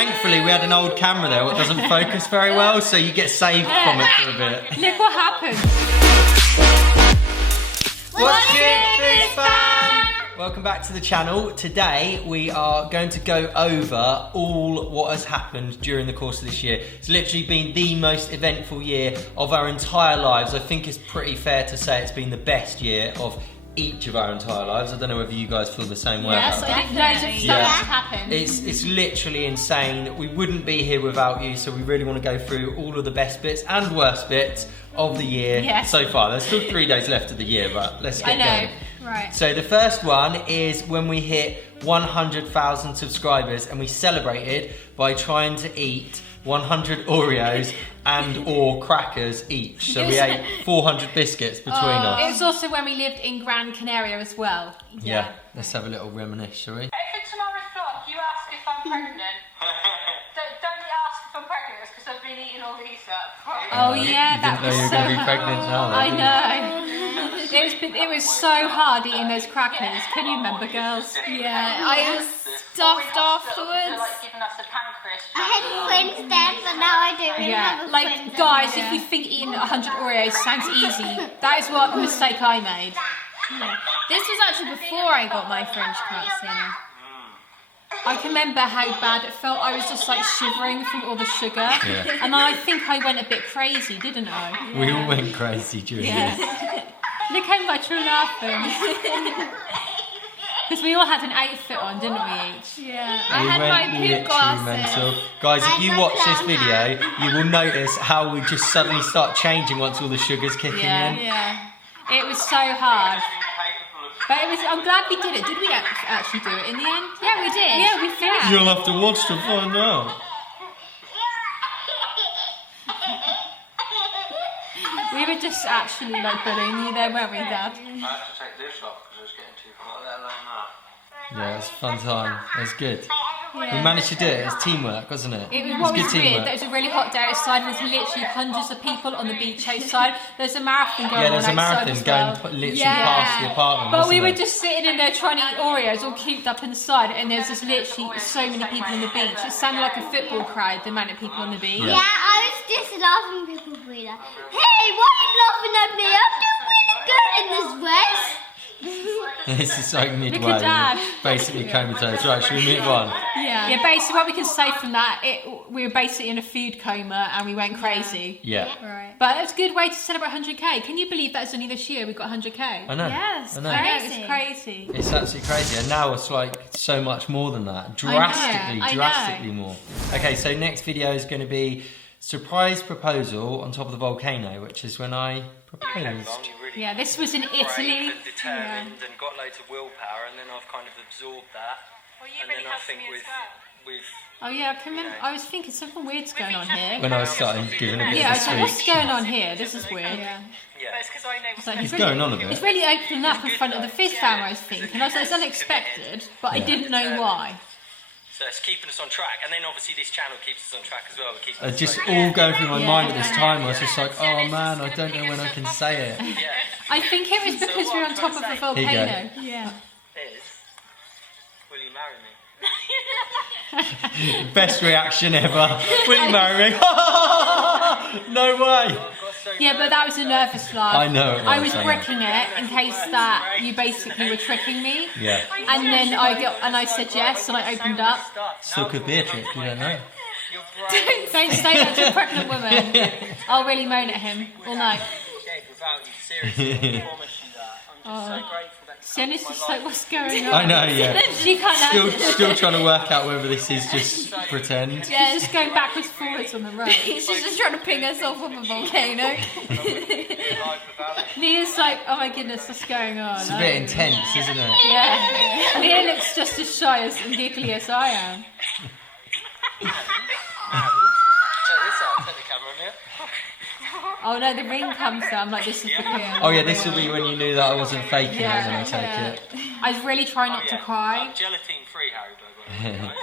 Thankfully, we had an old camera there that doesn't focus very well, so you get saved from it for a bit. Look what happened. What's good, Fizz fam? Welcome back to the channel. Today we are going to go over all what has happened during the course of this year. It's literally been the most eventful year of our entire lives. I think it's pretty fair to say it's been the best year of each of our entire lives. I don't know whether you guys feel the same way. Yes, I think loads of stuff has happened. It's literally insane. We wouldn't be here without you, so we really want to go through all of the best bits and worst bits of the year so far. There's still 3 days left of the year, but let's get going. Right. So the first one is when we hit 100,000 subscribers and we celebrated by trying to eat 100 Oreos and or crackers each. So we ate 400 biscuits between us. It was also when we lived in Gran Canaria as well. Yeah, let's have a little reminisce, shall we? For tomorrow's vlog, you ask if I'm pregnant. Don't ask if I'm pregnant, because I've been eating all these up. Oh yeah, that was you so didn't know you were going to be pregnant now. I know. It was so hard eating those crackers. Can you remember, girls? Yeah, I was stuffed afterwards. Like giving us a pancreas. I had twins then, but now I don't really have a Like twin guys, anymore. if you think eating 100 Oreos sounds easy, that is what the mistake I made. This was actually before I got my French cuts in. I can remember how bad it felt. I was just like shivering from all the sugar, Yeah. and I think I went a bit crazy, didn't I? We all went crazy during this. Look how much we're laughing. Because we all had an outfit on, didn't we each? Yeah, We I had went my literally pink glasses. mental. Guys, if you watch this video, you will notice how we just suddenly start changing once all the sugar's kicking in. Yeah. It was so hard. But it was. I'm glad we did it. Did we actually do it in the end? Yeah, we did. Yeah, we finished. You'll have to watch to find out. We were just actually like bullying you there, weren't we, Dad? I had to take this off because it was getting too hot, let alone that. Yeah, it was a fun time. It was good. We Yeah. managed to do it. It was teamwork, wasn't it? It was, what good was weird, teamwork. that it was a really hot day outside and there's literally hundreds of people on the beach outside. There's a marathon going Yeah, on there's a outside marathon as going well. literally past the apartment. But we wasn't were there? just sitting in there trying to eat Oreos all cooped up inside, and there's just literally so many people on the beach. It sounded like a football crowd, the amount of people on the beach. Yeah. Yeah, I was just laughing people for that. Hey, why are you laughing at me? I'm doing really good in this race. This is like midway. Look at Dad. Basically comatose. Right, should we move on? Yeah. Yeah, basically what we can say from that, we were basically in a food coma and we went crazy. Yeah. Right. But it's a good way to celebrate 100k. Can you believe that's only this year we got 100k? I know. Yes, I know. I know, Crazy. it's crazy. It's absolutely crazy, and now it's like so much more than that. I know. Drastically more. Okay, so next video is going to be surprise proposal on top of the volcano, which is when I proposed. Yeah, this was in Italy. Determined and got loads of willpower, and then I've kind of absorbed that. Well, you And really then I helped think me as well. we've Oh yeah, I can remember. I was thinking something weird's going on here. When I was starting giving a bit Yeah, I of was a like, what's speech. going on here? This is weird. But it's because I know It's like, It's really, going on a It's bit. really opening up in front of the Fizz family, I was thinking. I was like, it's unexpected, but I didn't know why. So it's keeping us on track, and then obviously this channel keeps us on track as well. It keeps us Just focused. all going through my Yeah. mind at this time. I was just like, oh man, I don't know when I can say it. Yeah. I think it was because we were on top of the Here you volcano. Yeah. Is, will you marry me? Best reaction ever. Will you marry me? No way. Yeah, but that was a nervous laugh. I know it was, I was I know. bricking it in case that you basically were tricking me. Yeah. And then I said yes, and I opened up. Still could be a trick, you don't know. You're bright. Don't say that to a pregnant woman. I'll really moan at him all night. Without you, seriously, I promise you that. I'm just so grateful that Sienna's just like, what's going on? I know, yeah. She can't handle it. Still trying to work out whether this is just pretend. Yeah, just going backwards, forwards on the road. She's just trying to ping herself off a volcano. Mia's like, oh my goodness, what's going on? It's a bit intense, isn't it? Yeah. Mia looks just as shy as and giggly as I am. Check this out, take the camera in here. Oh no, the ring comes down. I'm like, this is becoming. Oh yeah, this will be when you knew that I wasn't faking it when I take it. I was really trying not to cry. I'm gelatine free, Haribo, by the way, guys.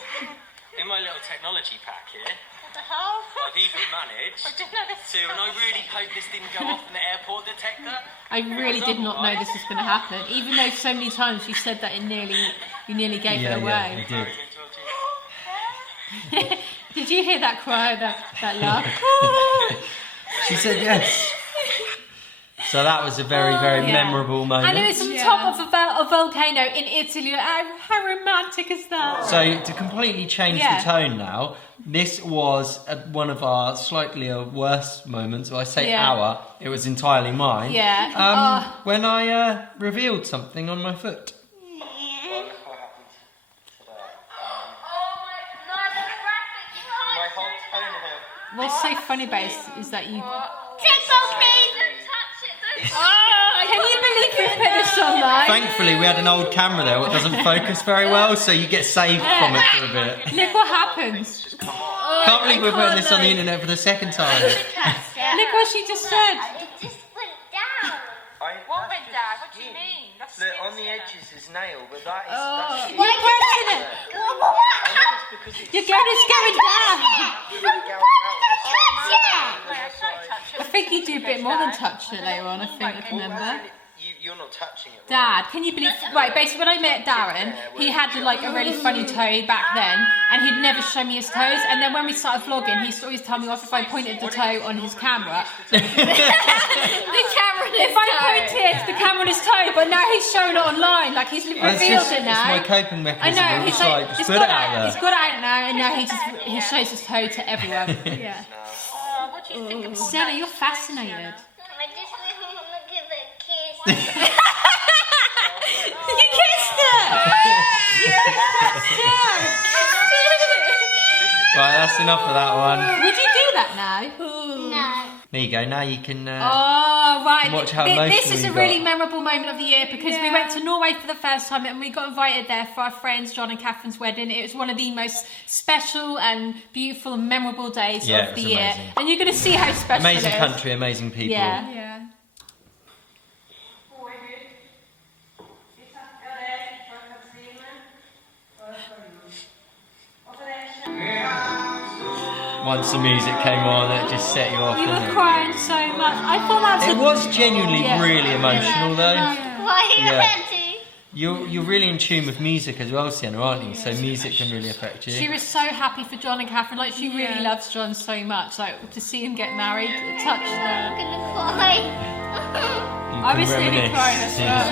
In my little technology pack here, What the hell? I've even managed I didn't know this. to, and I really hope this didn't go off in the airport detector. I really did not know this was going to happen. Even though so many times you said that you nearly gave it Yeah, away. you did. Did you hear that cry, that laugh? She said yes. So that was a very, very memorable moment. And it was on top of a volcano in Italy. How romantic is that? So to completely change the tone now, this was one of our slightly worst moments. Well, I say our, it was entirely mine. Yeah. When I revealed something on my foot. My whole tone hurt. What's so funny about it is that you... Can you believe you put this on there? Thankfully, we had an old camera there that doesn't focus very well, so you get saved from it for a bit. Look what happens. Can't believe we're putting this on the internet for the second time. Look what she just said. It just went down. What went down? What do you mean? That's Look, skin on the skin. edges is nail, but that is... that's You're pressing it. I know it's because it's... You're going to scare it down. really gouged out on the side. I think you do a bit more than touch it later on, I think, I can remember. You're not touching it. Dad, can you believe... Right, basically when I met Darren, he had like a really funny toe back then, and he'd never show me his toes, and then when we started vlogging, he used to always tell me off if I pointed the toe on his camera. The camera on his If I toe. pointed the camera on his toe, but now he's showing it online, like he's revealed it now. It's my coping I mechanism. know, I'm he's just like, just he's put got it out there. He's got it out now, and now he shows his toe to everyone. Yeah. Oh, what do you think of all Stella, that? you're fascinated. I just want to give it a kiss. You kissed her! Right, that's enough of that one. Would you do that now? No. There you go, now you can... Oh, right. Watch how This emotional is a you really got. memorable moment of the year because we went to Norway for the first time and we got invited there for our friends John and Catherine's wedding. It was one of the most special and beautiful and memorable days Yeah, of it the was year. amazing. And you're going to see how special Amazing it is. country, amazing people. Yeah. Yeah. Once the music came on, it just set you off, You didn't were it? crying so much. I thought that was It was genuinely really emotional though. Why are you Yeah. ready? You're really in tune with music as well, Sienna, aren't you? So music can really affect you. She was so happy for John and Catherine. Like, she really loves John so much. Like, to see him get married, it touched her. I'm gonna cry. You I can was nearly reminisce. crying as well.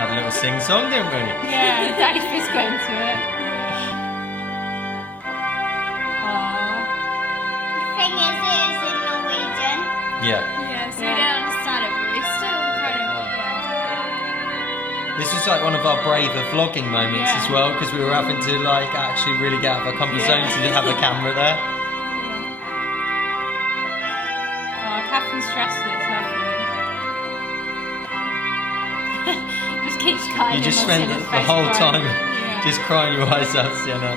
Had a little sing-song, didn't we? Yeah, Daddy Fizz got into it. Aww. The thing is, it is in Norwegian. Yeah. Yeah, so we don't understand it, but we still kind of... This was like one of our braver vlogging moments Yeah. as well, because we were having to like actually really get out of our comfort zone to have a camera there. Oh, Catherine's dressed it, it's lovely. Just keeps crying. You just and spent Sienna's the face whole crying. time just crying your eyes out, Sienna.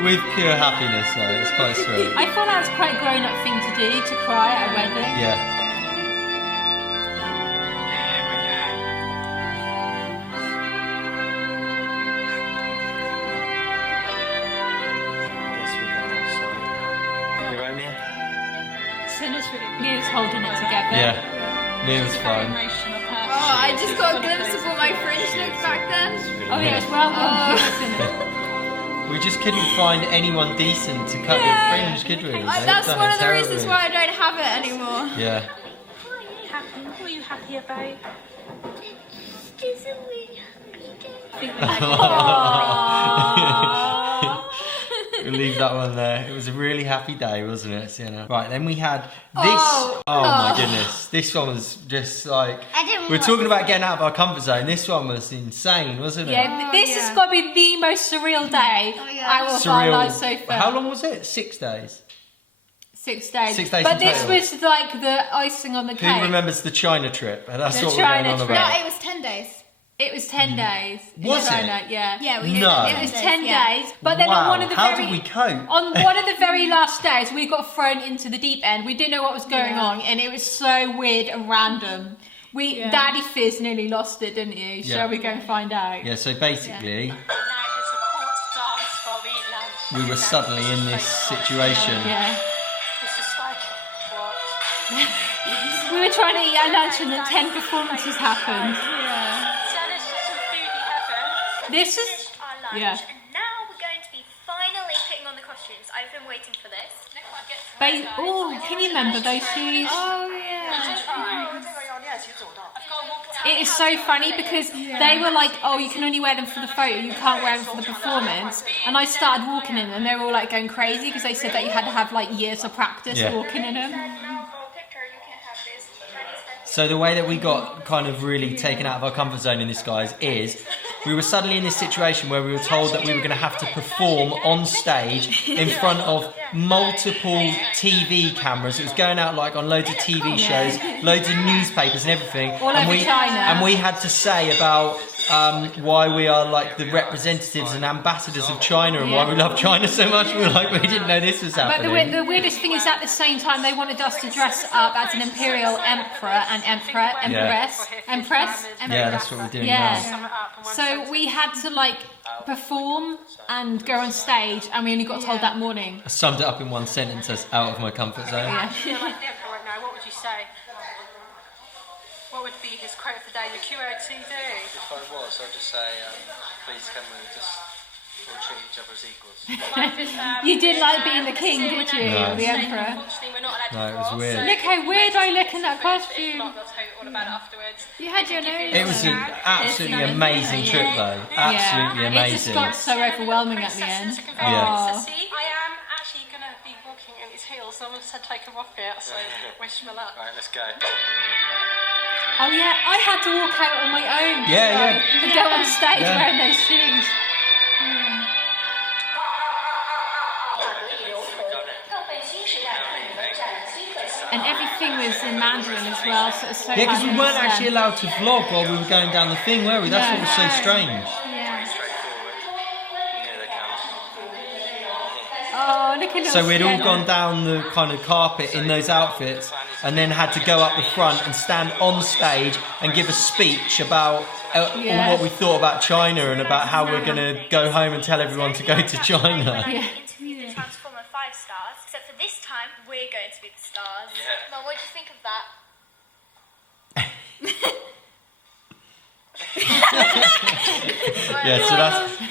With pure happiness though, it's quite sweet. I thought that was quite a grown-up thing to do, to cry at a wedding. Yeah. Sienna's really Mia's holding it together. Yeah. Mia's fine. Oh, I just got a glimpse of what my fringe looked back then. Oh yeah, it's well done, isn't it? We just couldn't find anyone decent to cut your fringe, could we? They've That's done one it of the reasons terribly. why I don't have it anymore. Yeah. What are you happy about? It's a really happy day. We'll leave that one there. It was a really happy day, wasn't it, Sienna? Right, then we had this. Oh. My goodness. This one was just like... I didn't We're watch talking about getting out of our comfort zone. This one was insane, wasn't it? Yeah, this has got to be the most surreal day out of our Surreal. lives so far. How long was it? 6 days. 6 days. 6 days But in this total. was like the icing on the Who cake. remembers the China trip? That's The what we're going China on trip. No, about. it was 10 days. It was 10 days. in Was it? China, Yeah. Yeah, we No. did It was 10 10 yeah. days, but then Wow. on one of the How very did we cope? on one of the very last days, we got thrown into the deep end. We didn't know what was going on, and it was so weird and random. Daddy Fizz nearly lost it, didn't you? Yeah. Shall we go and find out? Yeah, so basically, Now there's a court dance while we eat lunch. we were suddenly in this situation. Yeah. It's just like, what? We were trying to eat our lunch, and then 10 performances happened. Santa's just in foodie heaven. This is Finished our lunch, yeah. and now we're waiting for this. Oh, can you remember those shoes? Oh yeah. It is so funny because they were like, oh, you can only wear them for the photo, you can't wear them for the performance. And I started walking in them and they were all like going crazy because they said that you had to have like years of practice walking in them. So the way that we got kind of really taken out of our comfort zone in this, guys, is we were suddenly in this situation where we were told that we were going to have to perform on stage in front of multiple TV cameras. It was going out like on loads of TV shows, loads of newspapers and everything. All over China. And we had to say about why we are like the representatives and ambassadors of China and why we love China so much. We were like, we didn't know this was happening. But the weirdest thing is at the same time they wanted us to dress up as an imperial emperor and empress. Yeah, that's what we're doing now. Yeah. So we had to like perform and go on stage, and we only got told that morning. I summed it up in one sentence as out of my comfort zone. Yeah. Like the emperor right now, what would you say? What would be his quote of the day? The QOTD. If I was, I'd just say, please can we just all treat each other as equals. You did like being the king, did you? No. The emperor. Unfortunately, we're not allowed No, to it was cross, weird. so Look how weird I look in that if costume. not, they'll tell you all about it afterwards. You had your nose. It was an absolutely amazing trip though. Absolutely It just amazing. got so overwhelming at the end. Yeah. I am actually going to be walking in his heels, so I'm going to take them off here, so wish me luck. Right, let's go. Oh yeah, I had to walk out on my own. Yeah. To go on stage Yeah. wearing those shoes. And everything was in Mandarin as well, so it was so Yeah, because hard we to weren't understand. actually allowed to vlog while we were going down the thing, were we? That's what was so strange. Yeah. Straightforward. Yeah, they can. Oh, look at So we'd all gone down the kind of carpet in those outfits and then had to go up the front and stand on stage and give a speech about all what we thought about China and about how we're going to go home and tell everyone to go to China. Yeah. Interview the Transformer 5 stars, except for this time, we're going to be the stars. Yeah. Mum, what do you think of that? Yeah, so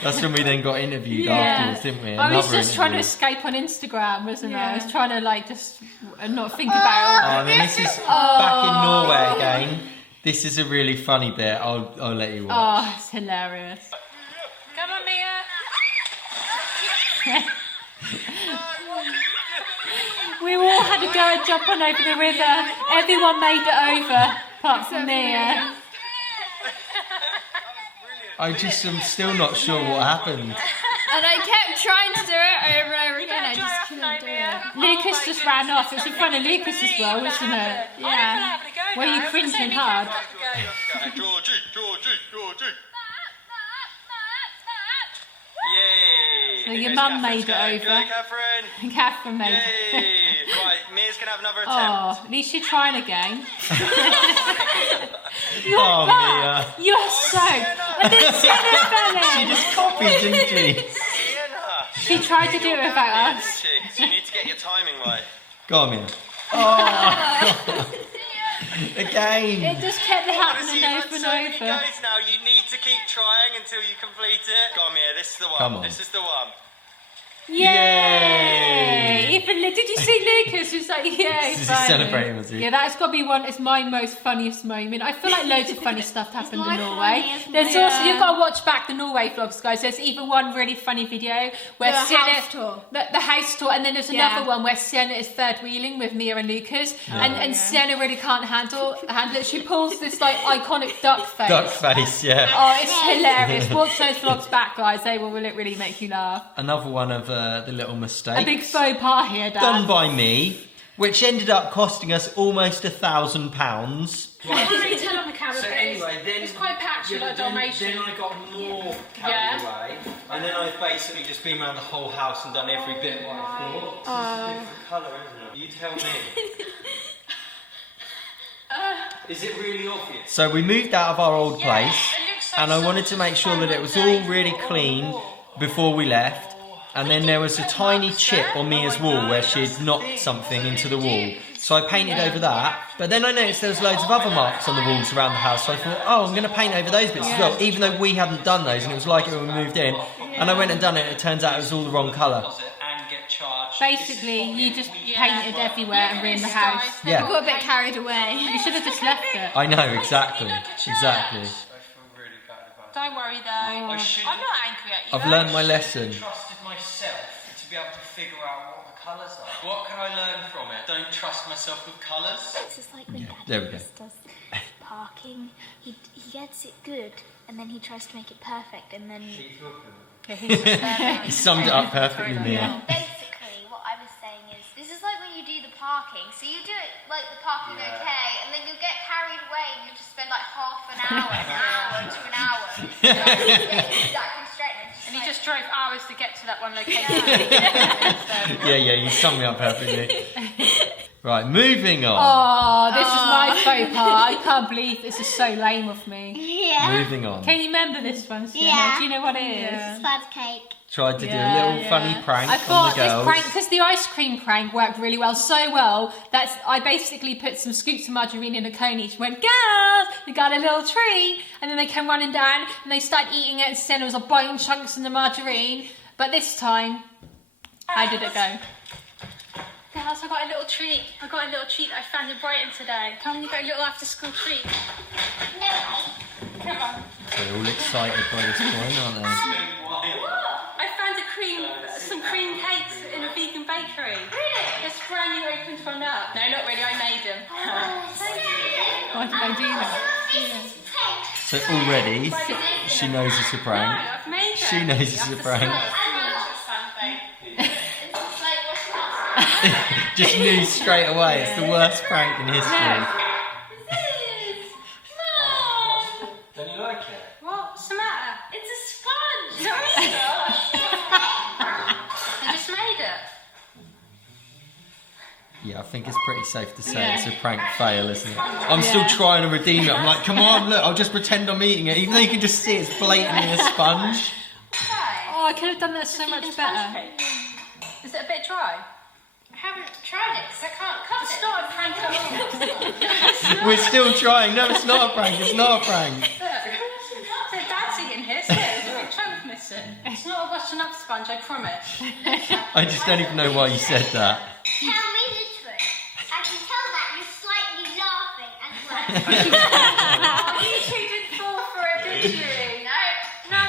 that's when we then got interviewed afterwards, didn't we? I was Another just trying to interview. escape on Instagram, wasn't I? I was trying to like just not think about it. Oh, then this is back in Norway again. This is a really funny bit. I'll let you watch. Oh, it's hilarious. Come on, Mia. We all had to go and jump on over the river. Everyone made it over, apart from me. I just am still not sure what happened. And I kept trying to do it over and over again. I just couldn't do it. Lucas just ran off. It was in front of Lucas as well, wasn't it? Yeah. Were you cringing hard? Georgie. Yay! So your mum made it over. Go, Catherine. Catherine made it. Yay! Right, Mia's gonna have another attempt. Oh, at least you're trying again. Oh, Mia. You're so. I didn't see it, She just copied, didn't she? Sienna. She tried to do it without us. So you need to get your timing right. Go on, Mia. Oh, again. It just kept Honestly, happening you've over had and so many over. goes now. You need to keep trying until you complete it. Go on, Mia. This is the one. Come on. This is the one. Yay! Even did you see Lucas? Who's like, yay! This is finally. celebrating, was he? Yeah, that's got to be one. It's my most funniest moment. I feel like loads of funny stuff happened in Norway. There's also you've got to watch back the Norway vlogs, guys. There's even one really funny video where The Sienna, house tour. the house tour, and then there's another one where Sienna is third wheeling with Mia and Lucas, and Sienna really can't handle it. She pulls this like iconic duck face. Duck face, yeah. Oh, it's hilarious. Watch those vlogs back, guys. They will really make you laugh. Another one of the little mistakes. A big faux pas here, Dad. Done by me, which ended up costing us almost £1,000. I didn't really tell on the camera, So but anyway, then it's quite patchy like Dalmatian. Then I got more carried away, and then I've basically just been around the whole house and done every bit what I thought. This is a different colour, isn't it? You tell me. Is it really obvious? So we moved out of our old place, and I wanted to make sure that it was all really clean before we left. And then there was a tiny chip on Mia's wall where she had knocked something into the wall. So I painted over that, but then I noticed there was loads of other marks on the walls around the house. So I thought, oh, I'm going to paint over those bits as well, even though we hadn't done those, and it was like it when we moved in. And I went and done it, and it turns out it was all the wrong colour. And get charged basically you just painted everywhere and ruined the house. Yeah. We got a bit carried away. You should have just left it. I know, exactly. Exactly. I feel really bad about it. Don't worry though. I'm not angry at you. I've learned my lesson. Trusted myself to be able to figure out what the colours are. What can I learn from it? Don't trust myself with colours. It's just like when There we go. Dad does parking. He gets it good, and then he tries to make it perfect, and then He summed it up perfectly, Mia. basically what I was saying is this is like when you do the parking. So you do it like the parking okay, and then you get carried away and you just spend like half an hour to an hour exactly straight. And he just drove hours to get to that one location. Yeah, you summed me up perfectly. Right, moving on. Oh, this is my faux pas. I can't believe this is so lame of me. Yeah. Moving on. Can you remember this one, Sienna? Yeah. Do you know what it is? Spud cake. Tried to do a little funny prank I on thought the this girls. prank, because the ice cream prank worked really well, so well, that I basically put some scoops of margarine in a cone each, went, girls, we got a little treat, and then they came running down, and they started eating it, and Sienna was biting chunks in the margarine, but this time, how did it go? Girls, I got a little treat. I got a little treat that I found in Brighton today. Come on, you got a little after school treat. Come on. They're all excited by this point, aren't they? I found some cream cakes in a vegan bakery. Really? It's brand new, opened from now. No, not really, I made them. Why did they do that? So already, she knows it's a No, prank. I've made them. She knows it's a prank. Just knew straight away, it's the worst prank in history. Don't you like it? What's the matter? It's a sponge. No, it's not. I just made it. Yeah, I think it's pretty safe to say it's a prank fail, isn't it? I'm still trying to redeem it. I'm like, come on, look, I'll just pretend I'm eating it, even though you can just see it's blatantly a sponge. Oh, I could have done that so much better. Is it a bit dry? I haven't tried it because I can't cut it. It's not a prank at all. We're still trying. No, it's not a prank. It's not a prank. There's dad's eating here. See, there's a big chunk missing. It's not a washing up sponge, I promise. I just don't even know why you said that. Tell me the truth. I can tell that you're slightly laughing as well. Oh, you two didn't fall for it, did you? No.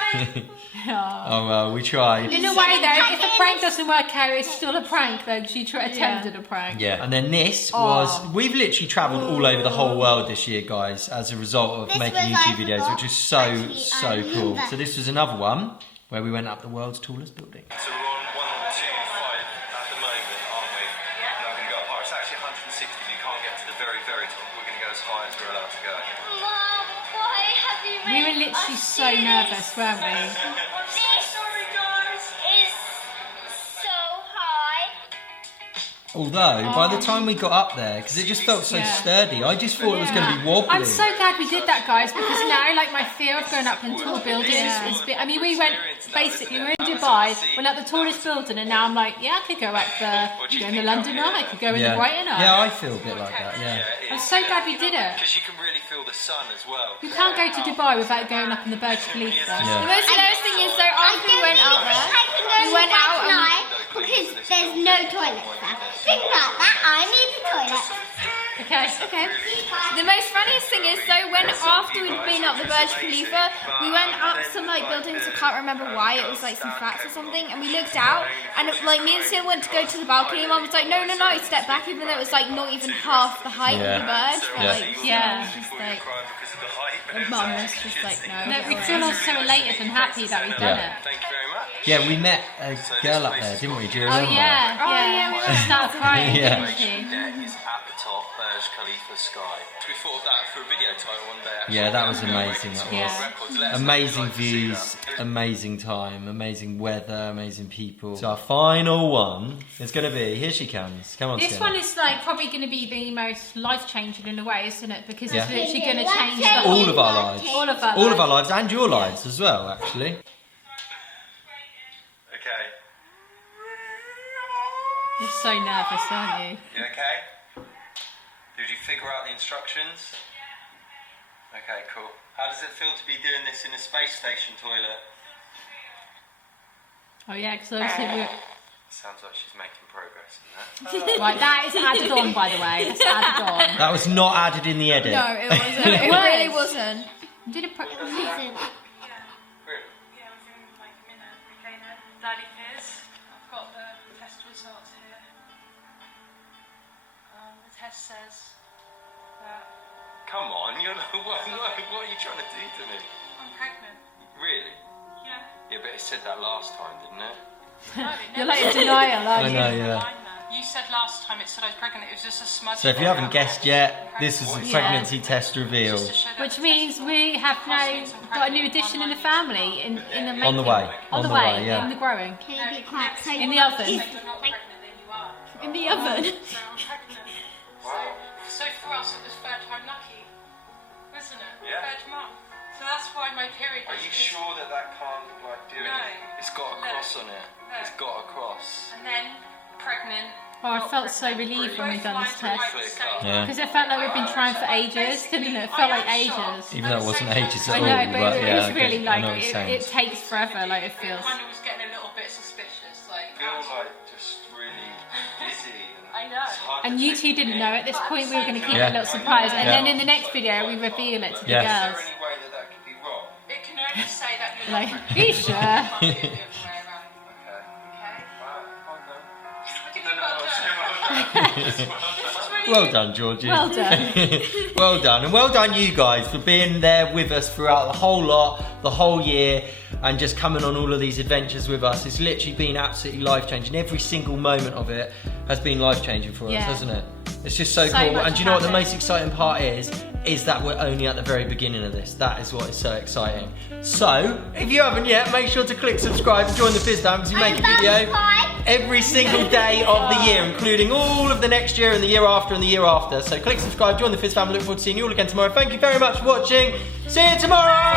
Oh well, we tried. In a way though, if a prank doesn't work out, it's still a prank though, because you attempted a prank. Yeah, and then this was, we've literally travelled all over the whole world this year, guys, as a result of This making was, I YouTube videos, forgot. which is so Actually, cool. that. So this was another one where we went up the world's tallest building. So we're on 125 at the moment, aren't we? Yeah. And we're going to go up higher. It's actually 160, but you can't get to the very, very top. We're going to go as high as we're allowed to go. Mom, why have you We made were literally us so do nervous, this? weren't we? This is so high. Although, by the time we got up there, because it just felt so sturdy, I just thought it was going to be wobbly. I'm so glad we did that, guys, because now, like, my fear of going up in tall buildings is I mean, we went, basically, we were in Dubai, went up the tallest building, and now I'm like, yeah, I could go up go in the London Eye, I could go in the Brighton Eye. Yeah, I feel a bit like that, yeah. I'm so glad we did it. Because you can really feel the sun as well. You can't go to Dubai without going up in the Burj Khalifa. The most hilarious thing is though, after we went out there, I can go we went out and tonight because there's no toilet there. Think about that. I need a toilet. Okay. okay. The most funniest thing is though, when after we'd been up the Burj Khalifa, we went up some like buildings. I can't remember why. It was like some flats or something, and we looked out, and like me and Sia went to go to the balcony. Mum was like, no, step back, even though it was like not even half the height of the Burj. But, like, just like. Because of the height. And Mum was just like, no. No, we feel all so elated and happy that we've done it. Thank you very much. Yeah, we met a girl up there, didn't we? Do you Oh remember? yeah, we started crying, Yeah. didn't she? Deck is at the top, Burj Khalifa sky. We thought of that for a video title one day. Actually. Yeah, that was amazing. That was Yeah. amazing views, amazing time, amazing weather, amazing people. So our final one is going to be, here she comes. Come on, This Sienna. one is like probably going to be the most life-changing in a way, isn't it? Because Yeah. it's literally going to change Life-changing. the All of our lives. all of our All lives. of our lives and your lives as well, actually. Okay. You're so nervous, aren't you? You okay? Did you figure out the instructions? Okay, cool. How does it feel to be doing this in a space station toilet? Oh yeah, because obviously Sounds like she's making progress in that. Right, that is added on, by the way. That's added on. That was not added in the edit. No, it wasn't. It really wasn't. Did it? Yeah, within like a minute, we gain a Daddy Fizz. I've got the test results here. The test says that Come on, you're not, what are you trying to do to me? I'm pregnant. Really? Yeah. Yeah, but it said that last time, didn't it? No, You're like in denial, aren't you? I know, yeah. You said last time it said I was pregnant. It was just a smudge. So if you haven't guessed yet, this is a pregnancy test reveal. Which means we have now got a new addition in the family, in the making. On the way. On the way, yeah. in the growing. Can you be quiet? So In the oven. If you're not pregnant, then you are. In the oven. So I'm pregnant. So for us, it was third time lucky, wasn't it? Yeah. Third month. So that's why my period. Are you sure that can't like do No. anything? It's got a cross on it. It's got a cross. And then pregnant. Oh, I felt so relieved when we'd done this test. Yeah. Because it felt like we've been trying for ages, didn't it? It felt like ages. Even though it wasn't ages at I all. know, but it yeah, was really I like, know what you're saying. it takes forever, like it feels. I was getting a little bit suspicious. Like, I feel like just really dizzy. I know. And you two didn't know at this point we were going to keep Yeah. a little surprise, and Yeah. then in the next video we reveal it to the Yes. Is girls. there any way that could be wrong? It can only say that you're Like, not are you sure? pregnant. Can't be the other way around. Okay. Okay? Well done. What do you think about that? Well done, Georgie. Well done. Well done. And well done you guys for being there with us throughout the whole lot, the whole year, and just coming on all of these adventures with us. It's literally been absolutely life-changing. Every single moment of it has been life-changing for us, Yeah. hasn't it? It's just so So cool. much And do you know what the happened. most exciting part is that we're only at the very beginning of this. That is what is so exciting. So, if you haven't yet, make sure to click subscribe and join the Fizz Fam because we make a video every single day of the year, including all of the next year and the year after and the year after. So click subscribe, join the Fizz Fam. Look forward to seeing you all again tomorrow. Thank you very much for watching. See you tomorrow.